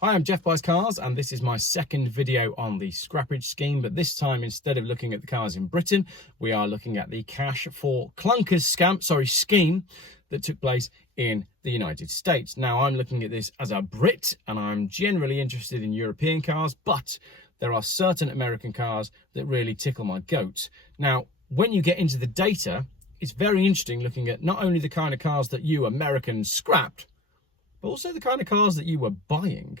Hi, I'm Geoff Buys Cars, and this is my second video on the scrappage scheme, but this time, instead of looking at the cars in Britain, we are looking at the cash for clunkers scheme that took place in the United States. Now, I'm looking at this as a Brit, and I'm generally interested in European cars, but there are certain American cars that really tickle my goat. Now, when you get into the data, it's very interesting looking at not only the kind of cars that you Americans scrapped, but also the kind of cars that you were buying.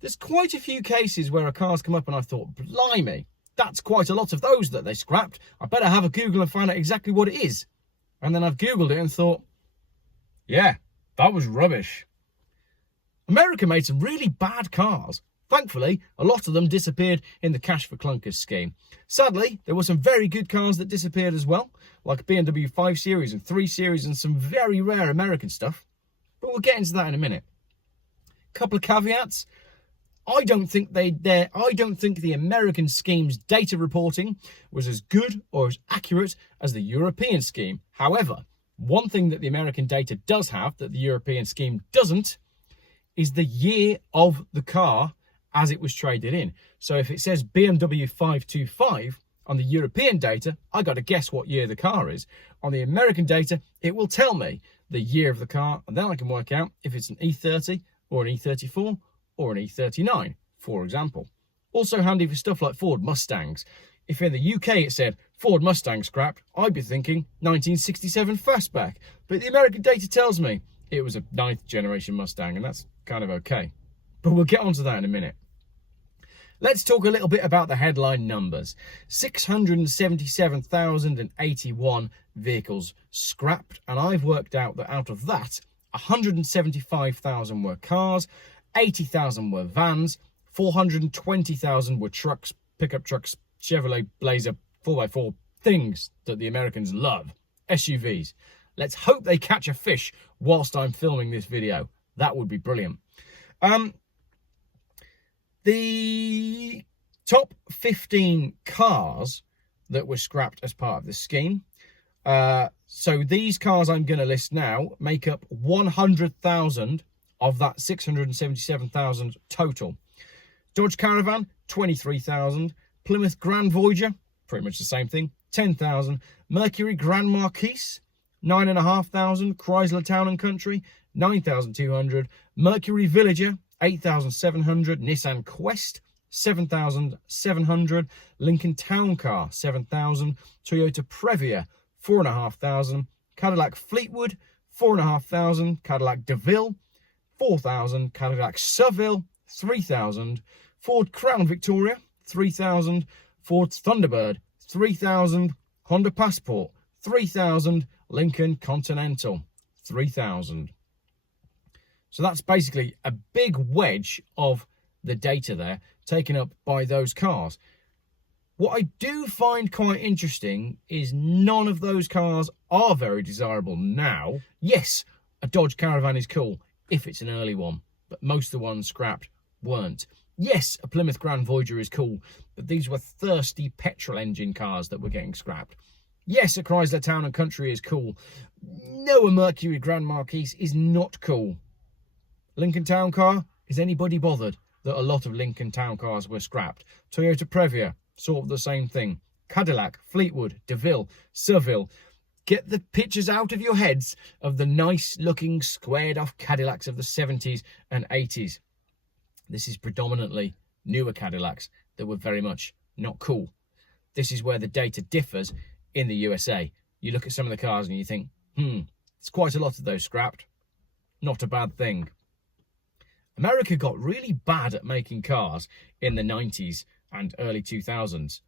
There's quite a few cases where a car's come up and I thought, blimey, that's quite a lot of those that they scrapped. I better have a Google and find out exactly what it is. And then I've Googled it and thought, yeah, that was rubbish. America made some really bad cars. Thankfully, a lot of them disappeared in the cash for clunkers scheme. Sadly, there were some very good cars that disappeared as well, like BMW 5 Series and 3 Series and some very rare American stuff. But we'll get into that in a minute. Couple of caveats. I don't think the American scheme's data reporting was as good or as accurate as the European scheme. However, one thing that the American data does have that the European scheme doesn't is the year of the car as it was traded in. So if it says BMW 525 on the European data, I got to guess what year the car is. On the American data, it will tell me the year of the car, and then I can work out if it's an E30 or an E34 or an E39, for example. Also handy for stuff like Ford Mustangs. If in the UK it said Ford Mustang scrapped, I'd be thinking 1967 fastback. But the American data tells me it was a 9th generation Mustang, and that's kind of okay. But we'll get onto that in a minute. Let's talk a little bit about the headline numbers. 677,081 vehicles scrapped, and I've worked out that out of that, 175,000 were cars, 80,000 were vans, 420,000 were trucks, pickup trucks, Chevrolet Blazer 4x4 things that the Americans love, SUVs. Let's hope they catch a fish whilst I'm filming this video. That would be brilliant. The top 15 cars that were scrapped as part of the scheme. So these cars I'm going to list now make up 100,000 of that 677,000 total. Dodge Caravan, 23,000. Plymouth Grand Voyager, pretty much the same thing, 10,000. Mercury Grand Marquis, 9,500. Chrysler Town and Country, 9,200. Mercury Villager, 8,700. Nissan Quest, 7,700. Lincoln Town Car, 7,000. Toyota Previa, 4,500. Cadillac Fleetwood, 4,500. Cadillac DeVille, 4,000. Cadillac Seville, 3,000. Ford Crown Victoria, 3,000. Ford Thunderbird, 3,000. Honda Passport, 3,000. Lincoln Continental, 3,000. So that's basically a big wedge of the data there taken up by those cars. What I do find quite interesting is none of those cars are very desirable now. Yes, a Dodge Caravan is cool if it's an early one, but most of the ones scrapped weren't. Yes, a Plymouth Grand Voyager is cool, but these were thirsty petrol engine cars that were getting scrapped. Yes, a Chrysler Town and Country is cool. No, a Mercury Grand Marquis is not cool. Lincoln Town Car, is anybody bothered that a lot of Lincoln Town cars were scrapped? Toyota Previa, sort of the same thing. Cadillac, Fleetwood, DeVille, Seville. Get the pictures out of your heads of the nice looking squared off Cadillacs of the 70s and 80s. This is predominantly newer Cadillacs that were very much not cool. This is where the data differs in the USA. You look at some of the cars and you think, it's quite a lot of those scrapped. Not a bad thing. America got really bad at making cars in the 90s and early 2000s,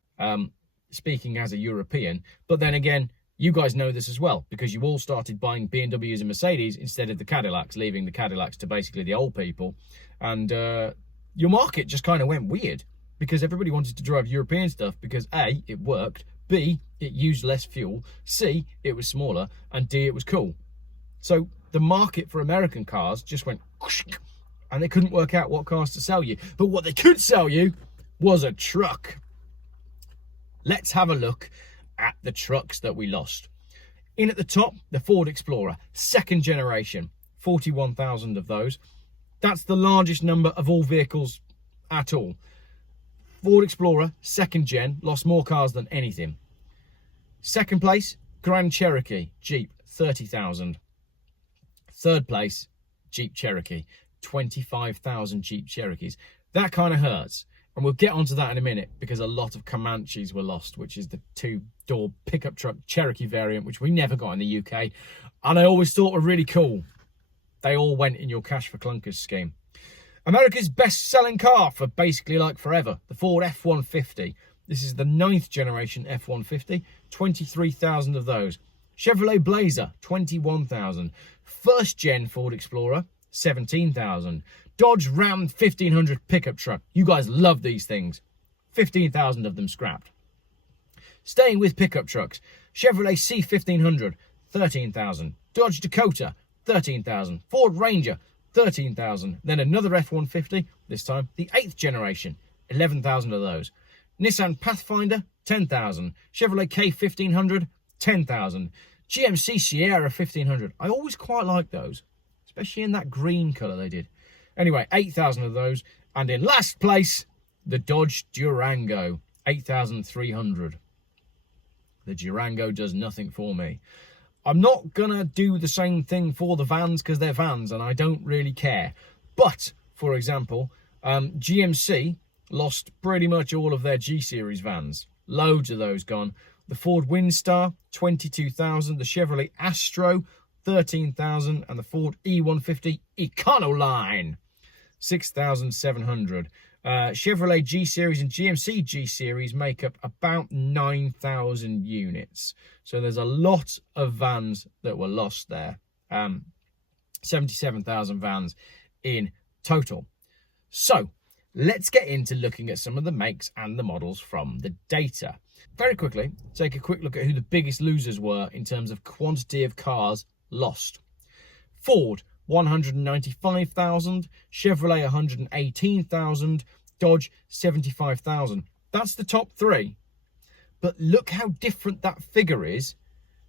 speaking as a European. But then again, you guys know this as well, because you all started buying BMWs and Mercedes instead of the Cadillacs, leaving the Cadillacs to basically the old people. And your market just kind of went weird because everybody wanted to drive European stuff because A, it worked, B, it used less fuel, C, it was smaller, and D, it was cool. So the market for American cars just went whoosh, and they couldn't work out what cars to sell you. But what they could sell you was a truck. Let's have a look at the trucks that we lost. In at the top, the Ford Explorer, second generation, 41,000 of those. That's the largest number of all vehicles at all. Ford Explorer, second gen, lost more cars than anything. Second place, Grand Cherokee, Jeep, 30,000. Third place, Jeep Cherokee, 25,000 Jeep Cherokees. That kind of hurts. And we'll get onto that in a minute, because a lot of Comanches were lost, which is the two-door pickup truck Cherokee variant, which we never got in the UK. And I always thought were really cool. They all went in your Cash for Clunkers scheme. America's best-selling car for basically like forever, the Ford F-150. This is the 9th generation F-150, 23,000 of those. Chevrolet Blazer, 21,000. First gen Ford Explorer, 17,000. Dodge Ram 1500 pickup truck. You guys love these things. 15,000 of them scrapped. Staying with pickup trucks, Chevrolet C1500, 13,000. Dodge Dakota, 13,000. Ford Ranger, 13,000. Then another F-150, this time the 8th generation, 11,000 of those. Nissan Pathfinder, 10,000. Chevrolet K1500, 10,000. GMC Sierra 1500. I always quite like those, especially in that green colour they did. Anyway, 8,000 of those. And in last place, the Dodge Durango, 8,300. The Durango does nothing for me. I'm not going to do the same thing for the vans, because they're vans and I don't really care. But, for example, GMC lost pretty much all of their G-Series vans. Loads of those gone. The Ford Windstar, 22,000. The Chevrolet Astro, 13,000. And the Ford E150 Econoline, 6,700. Chevrolet G-Series and GMC G-Series make up about 9,000 units. So there's a lot of vans that were lost there. 77,000 vans in total. So let's get into looking at some of the makes and the models from the data. Very quickly, take a quick look at who the biggest losers were in terms of quantity of cars lost. Ford, 195,000, Chevrolet 118,000, Dodge 75,000. That's the top three. But look how different that figure is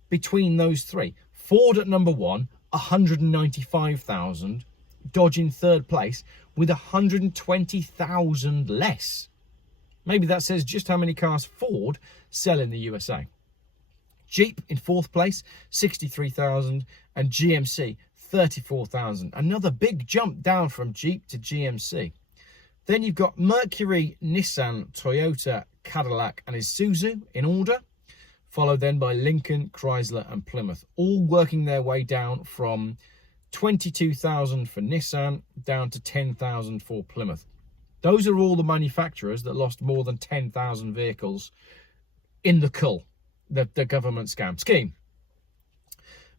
between those three. Ford at number one, 195,000. Dodge in third place with 120,000 less. Maybe that says just how many cars Ford sell in the USA. Jeep in fourth place, 63,000, and GMC 34,000. Another big jump down from Jeep to GMC. Then you've got Mercury, Nissan, Toyota, Cadillac and Isuzu in order, followed then by Lincoln, Chrysler and Plymouth, all working their way down from 22,000 for Nissan down to 10,000 for Plymouth. Those are all the manufacturers that lost more than 10,000 vehicles in the cull, the government scheme.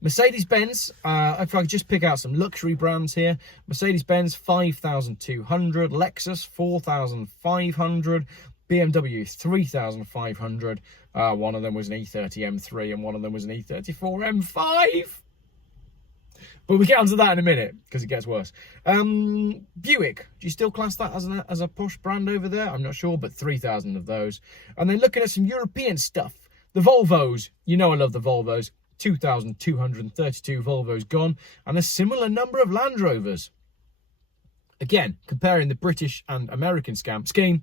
Mercedes-Benz, if I could just pick out some luxury brands here. Mercedes-Benz, 5,200. Lexus, 4,500. BMW, 3,500. One of them was an E30 M3 and one of them was an E34 M5. But we'll get onto that in a minute, because it gets worse. Buick, do you still class that as a posh brand over there? I'm not sure, but 3,000 of those. And then looking at some European stuff. The Volvos, you know I love the Volvos. 2,232 Volvos gone, and a similar number of Land Rovers. Again, comparing the British and American scheme,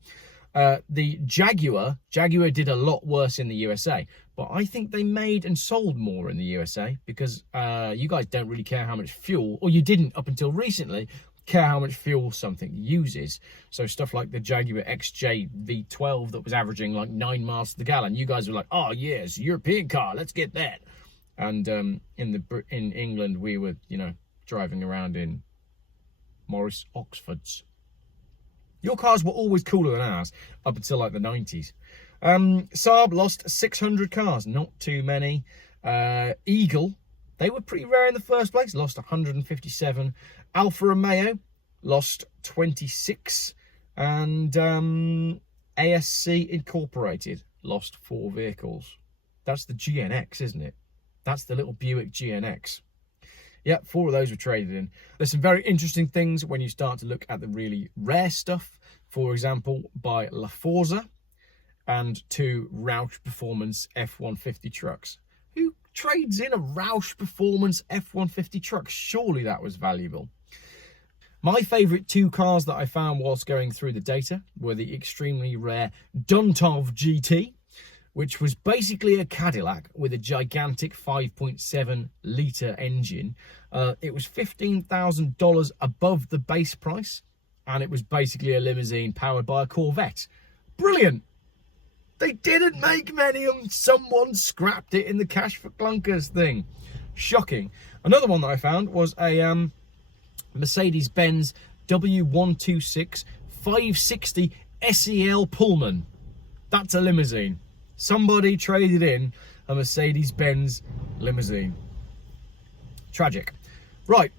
the Jaguar did a lot worse in the USA, but I think they made and sold more in the USA because you guys don't really care how much fuel, or you didn't up until recently, care how much fuel something uses. So stuff like the Jaguar XJ V12 that was averaging like 9 miles to the gallon, you guys were like, oh yes, European car, let's get that. And in England, we were, driving around in Morris Oxfords. Your cars were always cooler than ours up until like the 90s. Saab lost 600 cars, not too many. Eagle, they were pretty rare in the first place, lost 157. Alfa Romeo lost 26. And ASC Incorporated lost 4 vehicles. That's the GNX, isn't it? That's the little Buick GNX. Yep, 4 of those were traded in. There's some very interesting things when you start to look at the really rare stuff. For example, by La Forza and 2 Roush Performance F-150 trucks. Who trades in a Roush Performance F-150 truck? Surely that was valuable. My favourite two cars that I found whilst going through the data were the extremely rare Duntov GT, which was basically a Cadillac with a gigantic 5.7 litre engine. It was $15,000 above the base price, and it was basically a limousine powered by a Corvette. Brilliant! They didn't make many of them. Someone scrapped it in the cash for clunkers thing. Shocking. Another one that I found was a Mercedes-Benz W126 560 SEL Pullman. That's a limousine. Somebody traded in a Mercedes-Benz limousine. Tragic. Right,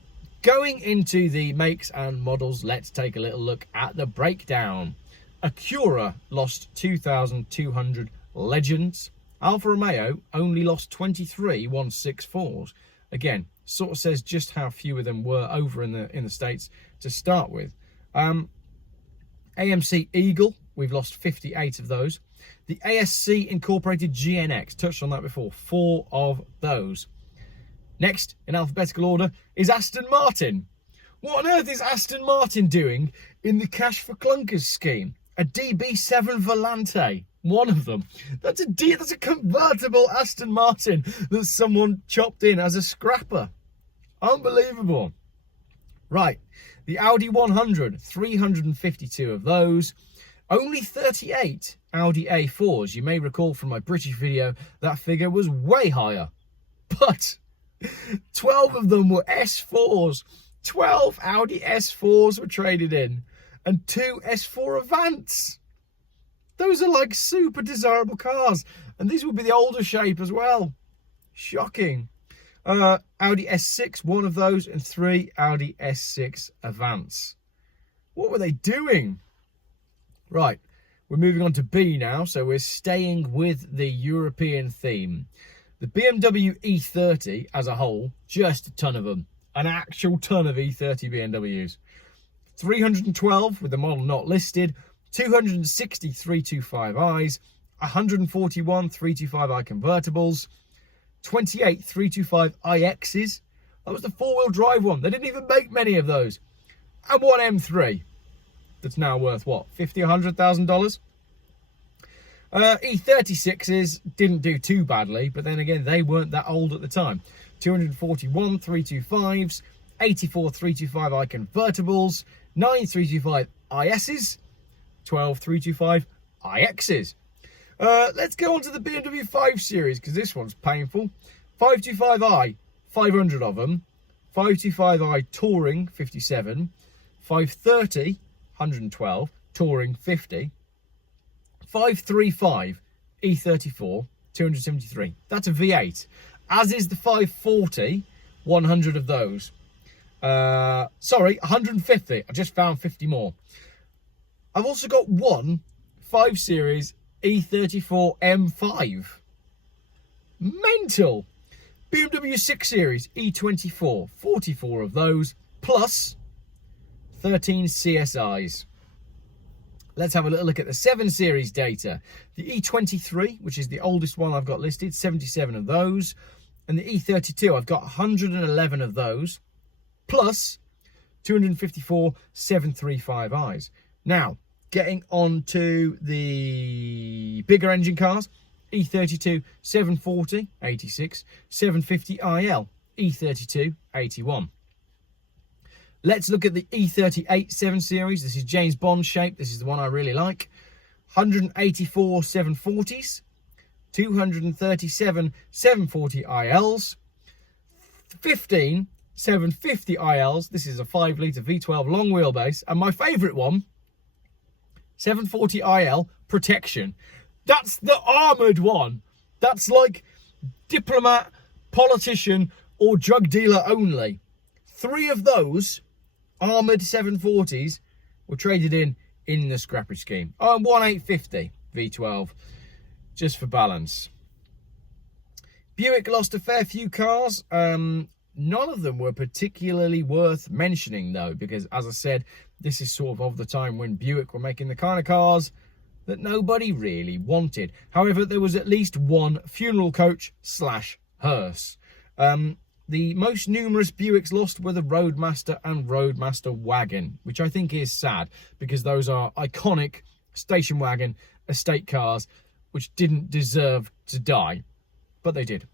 going into the makes and models, let's take a little look at the breakdown. Acura lost 2,200 Legends. Alfa Romeo only lost 23 164s. Again, sort of says just how few of them were over in the States to start with. AMC Eagle, we've lost 58 of those. The ASC Incorporated GNX, touched on that before, 4 of those. Next, in alphabetical order, is Aston Martin. What on earth is Aston Martin doing in the Cash for Clunkers scheme? A DB7 Volante, one of them. That's a convertible Aston Martin that someone chopped in as a scrapper. Unbelievable. Right, the Audi 100, 352 of those. Only 38 Audi A4s. You may recall from my British video, that figure was way higher. But 12 of them were S4s. 12 Audi S4s were traded in. And 2 S4 Avants. Those are like super desirable cars. And these will be the older shape as well. Shocking. Audi S6, 1 of those, and 3 Audi S6 Avants. What were they doing? Right, we're moving on to B now, so we're staying with the European theme. The BMW E30 as a whole, just a ton of them. An actual ton of E30 BMWs. 312 with the model not listed, 260 325i's, 141 325i convertibles, 28 325iX's. That was the 4-wheel drive one. They didn't even make many of those. And 1 M3. That's now worth what, $50,000, $100,000? E36s didn't do too badly, but then again, they weren't that old at the time. 241 325s, 84 325i convertibles, 9 325 ISs, 12 325 IXs. Let's go on to the BMW 5 Series, because this one's painful. 525i, 500 of them. 525i Touring, 57. 530, 112. Touring, 50. 535 E34, 273. That's a V8. As is the 540, 100 of those. Sorry, 150. I just found 50 more. I've also got one 5 Series E34 M5. Mental. BMW 6 Series E24, 44 of those, plus 13 CSIs. Let's have a little look at the 7 Series data. The E23, which is the oldest one I've got listed, 77 of those. And the E32, I've got 111 of those, plus 254 735i's. Now, getting on to the bigger engine cars, E32 740, 86, 750 IL, E32, 81. Let's look at the E38 7 Series. This is James Bond shape. This is the one I really like. 184 740s, 237 740 ILs, 15 750 ILs. This is a 5 litre V12 long wheelbase. And my favourite one, 740 IL Protection. That's the armoured one. That's like diplomat, politician, or drug dealer only. 3 of those armoured 740s were traded in the scrappage scheme. Oh, and 1850 V12, just for balance. Buick lost a fair few cars. None of them were particularly worth mentioning, though, because, as I said, this is sort of the time when Buick were making the kind of cars that nobody really wanted. However, there was at least one funeral coach / hearse. The most numerous Buicks lost were the Roadmaster and Roadmaster Wagon, which I think is sad because those are iconic station wagon estate cars which didn't deserve to die, but they did.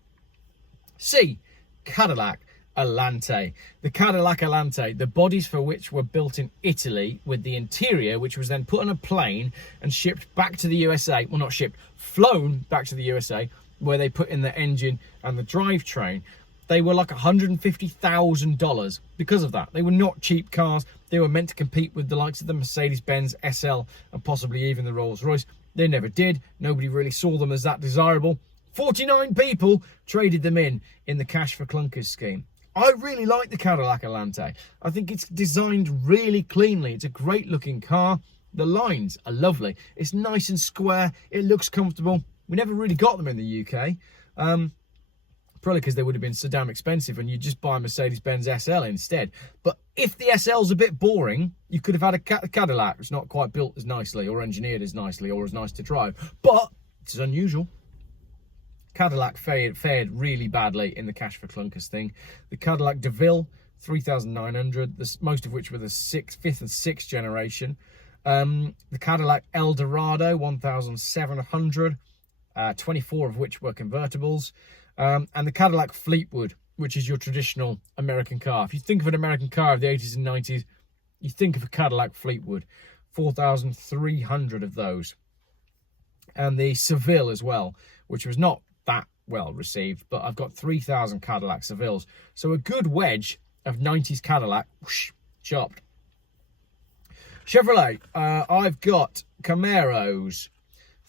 C, Cadillac Alante. The Cadillac Alante, the bodies for which were built in Italy with the interior, which was then put on a plane and shipped back to the USA. Well, not shipped, flown back to the USA, where they put in the engine and the drivetrain. They were like $150,000 because of that. They were not cheap cars. They were meant to compete with the likes of the Mercedes-Benz SL and possibly even the Rolls-Royce. They never did. Nobody really saw them as that desirable. 49 people traded them in the Cash for Clunkers scheme. I really like the Cadillac Alante. I think it's designed really cleanly. It's a great looking car. The lines are lovely. It's nice and square. It looks comfortable. We never really got them in the UK. Probably because they would have been so damn expensive and you'd just buy a Mercedes-Benz SL instead. But if the SL's a bit boring, you could have had a Cadillac. It's not quite built as nicely or engineered as nicely or as nice to drive. But it's unusual. Cadillac fared really badly in the Cash for Clunkers thing. The Cadillac DeVille, 3,900, most of which were the 5th and 6th generation. The Cadillac Eldorado, 1,700, 24 of which were convertibles. And the Cadillac Fleetwood, which is your traditional American car. If you think of an American car of the 80s and 90s, you think of a Cadillac Fleetwood. 4,300 of those. And the Seville as well, which was not that well received, but I've got 3,000 Cadillac Sevilles. So a good wedge of 90s Cadillac, whoosh, chopped. Chevrolet, I've got Camaros.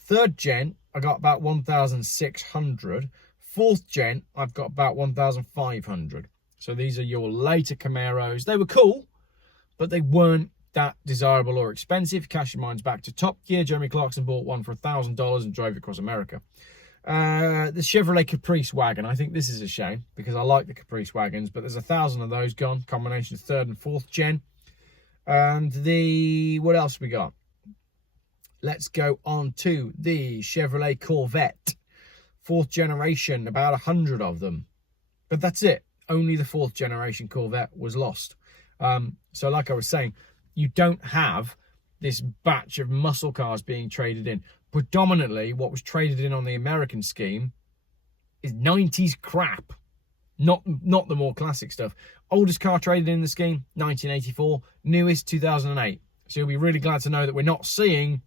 3rd gen, I got about 1,600. 4th gen, I've got about 1,500. So these are your later Camaros. They were cool, but they weren't that desirable or expensive. Cash your minds back to Top Gear. Jeremy Clarkson bought one for $1,000 and drove it across America. The Chevrolet Caprice wagon. I think this is a shame because I like the Caprice wagons, but there's 1,000 of those gone. Combination of 3rd and 4th gen. And what else we got? Let's go on to the Chevrolet Corvette. 4th generation, about 100 of them. But that's it. Only the 4th generation Corvette was lost. So like I was saying, you don't have this batch of muscle cars being traded in. Predominantly, what was traded in on the American scheme is 90s crap. Not the more classic stuff. Oldest car traded in the scheme, 1984. Newest, 2008. So you'll be really glad to know that we're not seeing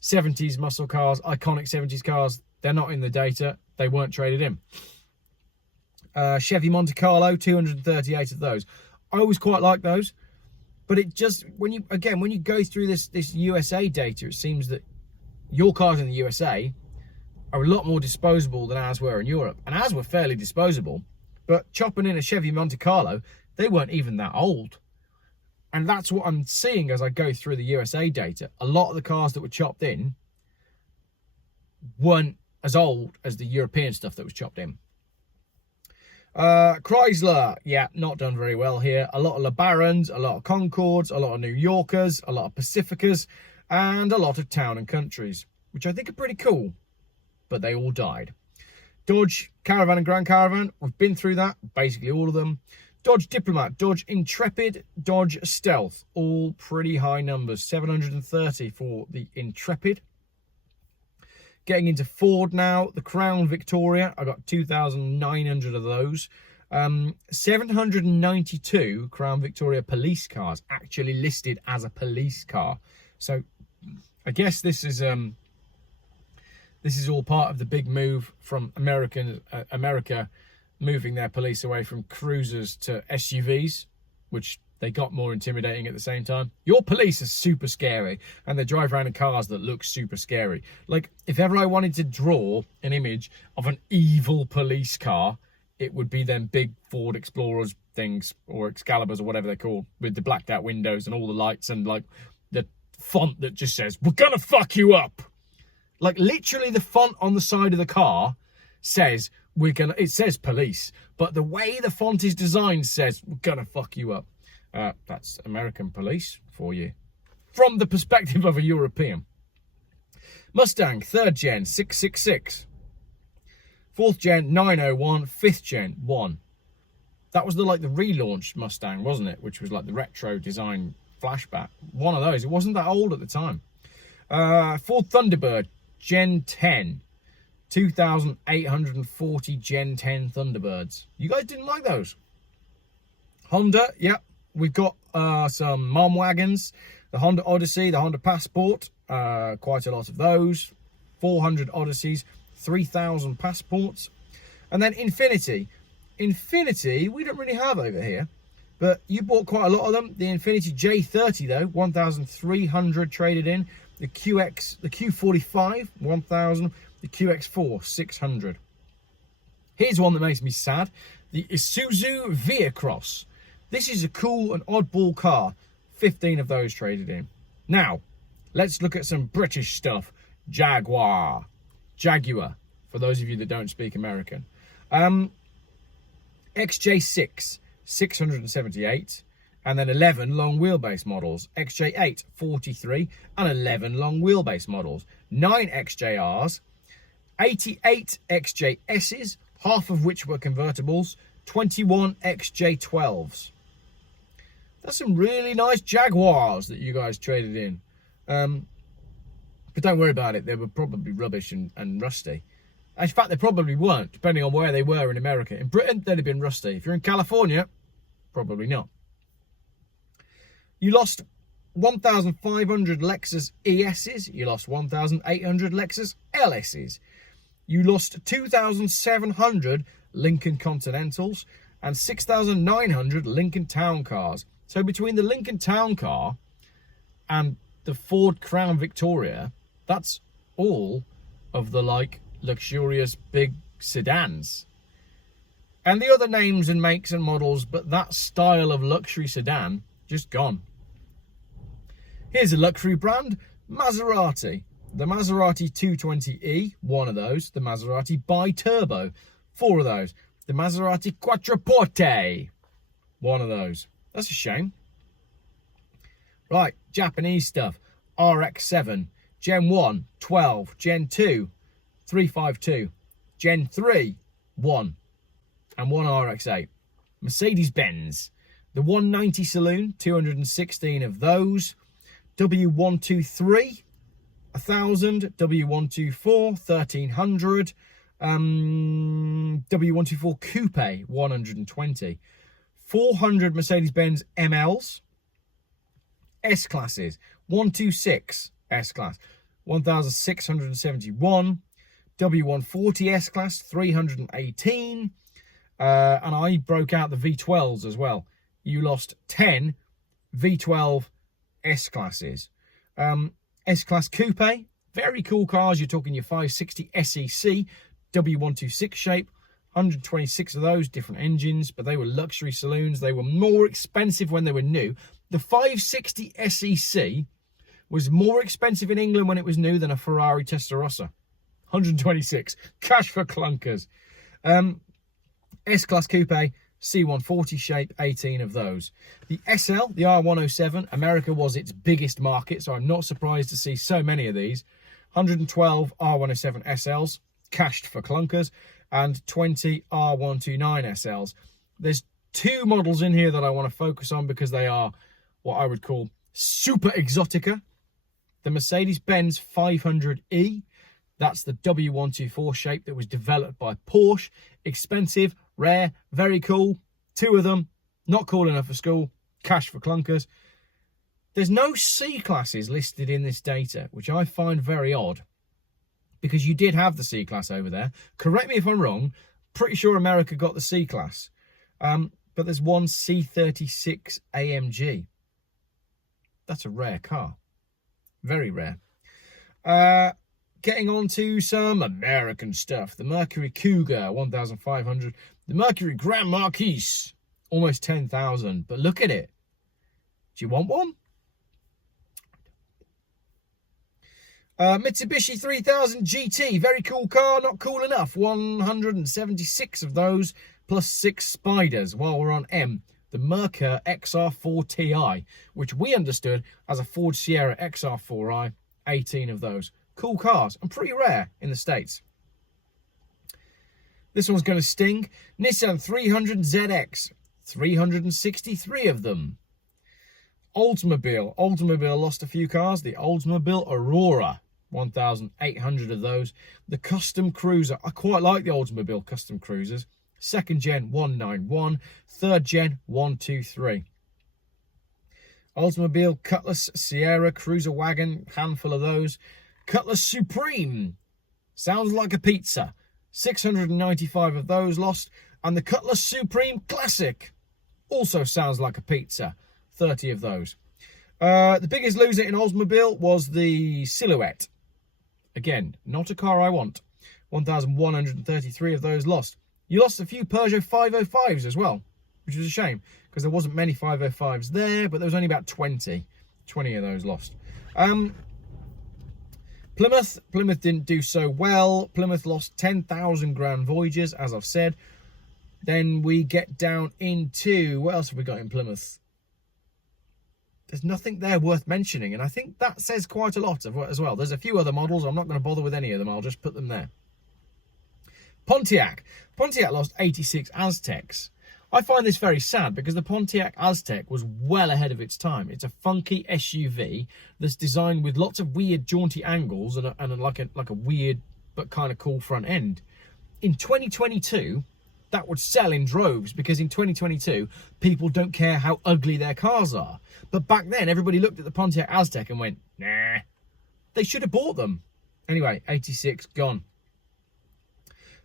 70s muscle cars, iconic 70s cars. They're not in the data. They weren't traded in. Chevy Monte Carlo, 238 of those. I always quite like those. But it just, when you go through this USA data, it seems that your cars in the USA are a lot more disposable than ours were in Europe. And ours were fairly disposable. But chopping in a Chevy Monte Carlo, they weren't even that old. And that's what I'm seeing as I go through the USA data. A lot of the cars that were chopped in weren't as old as the European stuff that was chopped in. Chrysler, yeah, not done very well here. A lot of LeBarons, a lot of Concords, a lot of New Yorkers, a lot of Pacificas, and a lot of Town and Countries, which I think are pretty cool, but they all died. Dodge Caravan and Grand Caravan, we've been through that, basically all of them. Dodge Diplomat, Dodge Intrepid, Dodge Stealth, all pretty high numbers. 730 for the Intrepid. Getting into Ford now, the Crown Victoria, I got 2,900 of those. 792 Crown Victoria police cars actually listed as a police car. So I guess this is all part of the big move from America moving their police away from cruisers to SUVs, which they got more intimidating at the same time. Your police are super scary, and they drive around in cars that look super scary. Like, if ever I wanted to draw an image of an evil police car, it would be them big Ford Explorers things, or Excaliburs, or whatever they're called, with the blacked out windows and all the lights and, like, the font that just says, "We're gonna fuck you up." Like, literally the font on the side of the car says, it says police, but the way the font is designed says, "We're gonna fuck you up." That's American police for you, from the perspective of a European. Mustang, 3rd gen, 666. 4th gen, 901. 5th gen, 1. That was the relaunched Mustang, wasn't it? Which was like the retro design flashback. One of those. It wasn't that old at the time. Ford Thunderbird Gen 10. 2,840 Gen 10 Thunderbirds. You guys didn't like those? Honda, yep. We've got some mom wagons. The Honda Odyssey, the Honda Passport. Quite a lot of those. 400 Odysseys. 3,000 Passports. And then Infiniti. Infiniti, we don't really have over here. But you bought quite a lot of them. The Infiniti J30, though. 1,300 traded in. The Q45, 1,000. The QX4, 600. Here's one that makes me sad. The Isuzu Via-Cross. This is a cool and oddball car. 15 of those traded in. Now, let's look at some British stuff. Jaguar, for those of you that don't speak American. XJ6, 678. And then 11 long wheelbase models. XJ8, 43. And 11 long wheelbase models. 9 XJRs. 88 XJSs, half of which were convertibles, 21 XJ12s. That's some really nice Jaguars that you guys traded in. But don't worry about it, they were probably rubbish and rusty. In fact, they probably weren't, depending on where they were in America. In Britain, they'd have been rusty. If you're in California, probably not. You lost 1,500 Lexus ESs. You lost 1,800 Lexus LSs. You lost 2,700 Lincoln Continentals and 6,900 Lincoln Town Cars. So between the Lincoln Town Car and the Ford Crown Victoria, that's all of the luxurious big sedans. And the other names and makes and models, but that style of luxury sedan, just gone. Here's a luxury brand, Maserati. The Maserati 220e, one of those. The Maserati Bi-Turbo, 4 of those. The Maserati Quattroporte, one of those. That's a shame. Right, Japanese stuff. RX-7, Gen 1, 12, Gen 2, 352, Gen 3, 1, and 1 RX-8. Mercedes-Benz, the 190 Saloon, 216 of those. W123, 1,000, W124, 1,300, W124 Coupe, 120, 400 Mercedes-Benz MLs, S-Classes, 126 S-Class, 1,671, W140 S-Class, 318, and I broke out the V12s as well. You lost 10 V12 S-Classes. S-Class Coupe, very cool cars. You're talking your 560 SEC, W126 shape, 126 of those, different engines, but they were luxury saloons. They were more expensive when they were new. The 560 SEC was more expensive in England when it was new than a Ferrari Testarossa. 126, cash for clunkers. S-Class Coupe, C140 shape, 18 of those. The SL, the R107, America was its biggest market, so I'm not surprised to see so many of these. 112 R107 SLs, cashed for clunkers, and 20 R129 SLs. There's 2 models in here that I want to focus on because they are what I would call super exotica. The Mercedes-Benz 500e, that's the W124 shape that was developed by Porsche. Expensive, rare, very cool. 2 of them, not cool enough for school, cash for clunkers. There's no C-classes listed in this data, which I find very odd, because you did have the C-class over there. Correct me if I'm wrong, pretty sure America got the C-class. But there's one C36 AMG. That's a rare car. Very rare. Getting on to some American stuff. The Mercury Cougar, 1,500. The Mercury Grand Marquis, almost 10,000. But look at it. Do you want one? Mitsubishi 3000 GT, very cool car, not cool enough. 176 of those, plus 6 spiders. While we're on M, the Merca XR4 Ti, which we understood as a Ford Sierra XR4i, 18 of those. Cool cars, and pretty rare in the States. This one's going to sting. Nissan 300 ZX, 363 of them. Oldsmobile lost a few cars. The Oldsmobile Aurora, 1,800 of those. The Custom Cruiser, I quite like the Oldsmobile Custom Cruisers. Second gen, 191. Third gen, 123. Oldsmobile Cutlass Sierra Cruiser Wagon, handful of those. Cutlass Supreme, sounds like a pizza. 695 of those lost. And the Cutlass Supreme Classic, also sounds like a pizza. 30 of those. The biggest loser in Oldsmobile was the Silhouette. Again, not a car I want. 1,133 of those lost. You lost a few Peugeot 505s as well, which was a shame, because there wasn't many 505s there, but there was only about 20 of those lost. Plymouth didn't do so well. Plymouth lost 10,000 Grand Voyages, as I've said. Then we get down into, what else have we got in Plymouth? There's nothing there worth mentioning, and I think that says quite a lot as well. There's a few other models. I'm not going to bother with any of them. I'll just put them there. Pontiac lost 86 Aztecs. I find this very sad because the Pontiac Aztec was well ahead of its time. It's a funky SUV that's designed with lots of weird jaunty angles and like a weird but kind of cool front end. In 2022, that would sell in droves, because in 2022, people don't care how ugly their cars are. But back then, everybody looked at the Pontiac Aztec and went, nah, they should have bought them. Anyway, 86, gone.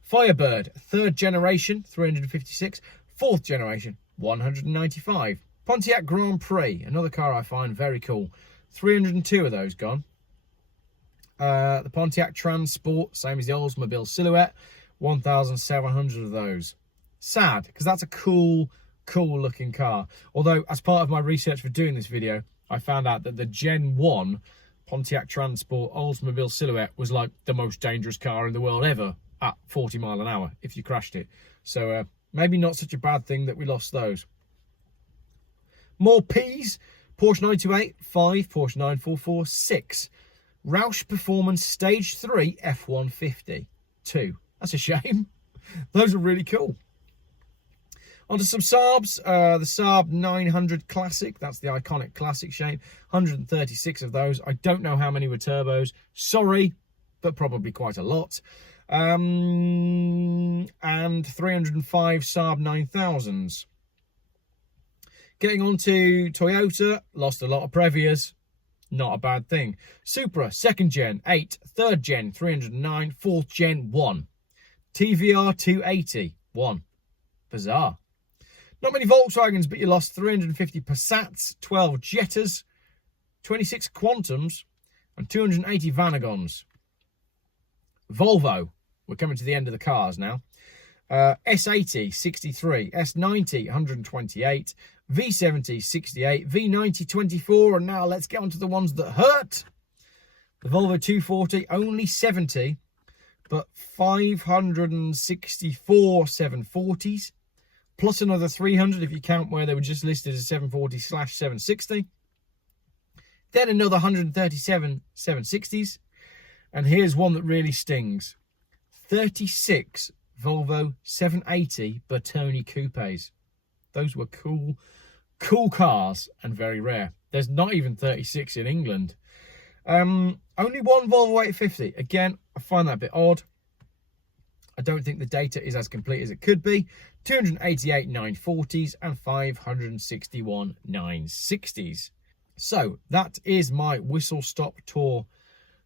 Firebird, third generation, 356. Fourth generation, 195. Pontiac Grand Prix, another car I find very cool. 302 of those gone. The Pontiac Transport, same as the Oldsmobile Silhouette, 1,700 of those. Sad, because that's a cool looking car. Although, as part of my research for doing this video, I found out that the Gen 1 Pontiac Transport Oldsmobile Silhouette was like the most dangerous car in the world ever at 40 miles an hour if you crashed it. So maybe not such a bad thing that we lost those. More P's. Porsche 928, 5. Porsche 944, 6. Roush Performance Stage 3 F150, 2. That's a shame. Those are really cool. Onto some Saabs. The Saab 900 Classic. That's the iconic classic shape. 136 of those. I don't know how many were turbos. Sorry, but probably quite a lot. And 305 Saab 9000s. Getting on to Toyota. Lost a lot of Previas. Not a bad thing. Supra, second gen, 8. Third gen, 309. Fourth gen, 1. TVR 280, 1. Bizarre. Not many Volkswagens, but you lost 350 Passats, 12 Jettas, 26 Quantums, and 280 Vanagons. Volvo, we're coming to the end of the cars now. S80, 63. S90, 128. V70, 68. V90, 24. And now let's get on to the ones that hurt. The Volvo 240, only 70. But 564 740s. Plus another 300 if you count where they were just listed as 740/760. Then another 137 760s. And here's one that really stings. 36 Volvo 780 Bertoni Coupes. Those were cool cars and very rare. There's not even 36 in England. Only one Volvo 850. Again, I find that a bit odd. I don't think the data is as complete as it could be. 288 940s and 561 960s. So that is my whistle-stop tour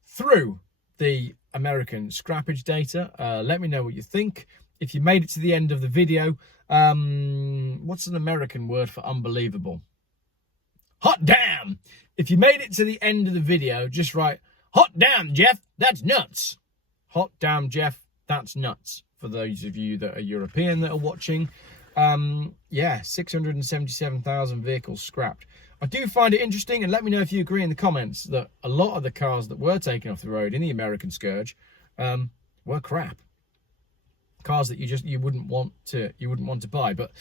through the American scrappage data. Let me know what you think. If you made it to the end of the video, what's an American word for unbelievable? Hot damn! If you made it to the end of the video, just write, hot damn, Geoff, that's nuts. Hot damn, Geoff, that's nuts. For those of you that are European that are watching, yeah, 677,000 vehicles scrapped. I do find it interesting, and let me know if you agree in the comments, that a lot of the cars that were taken off the road in the American scourge were crap. Cars that you wouldn't want to buy. But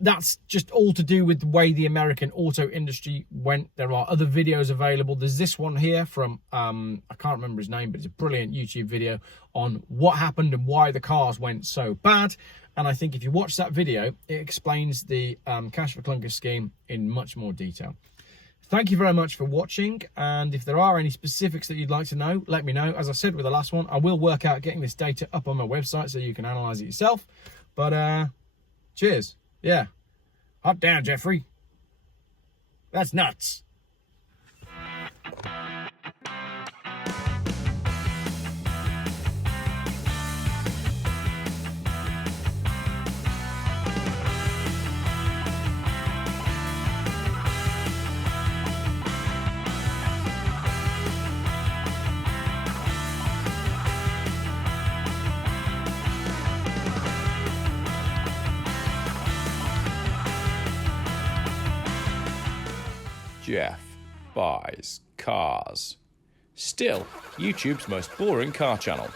that's just all to do with the way the American auto industry went. There are other videos available. There's this one here from, I can't remember his name, but it's a brilliant YouTube video on what happened and why the cars went so bad. And I think if you watch that video, it explains the Cash for Clunkers scheme in much more detail. Thank you very much for watching. And if there are any specifics that you'd like to know, let me know. As I said with the last one, I will work out getting this data up on my website so you can analyze it yourself. But cheers. Yeah. Hot damn, Jeffrey. That's nuts. Geoff buys cars. Still, YouTube's most boring car channel.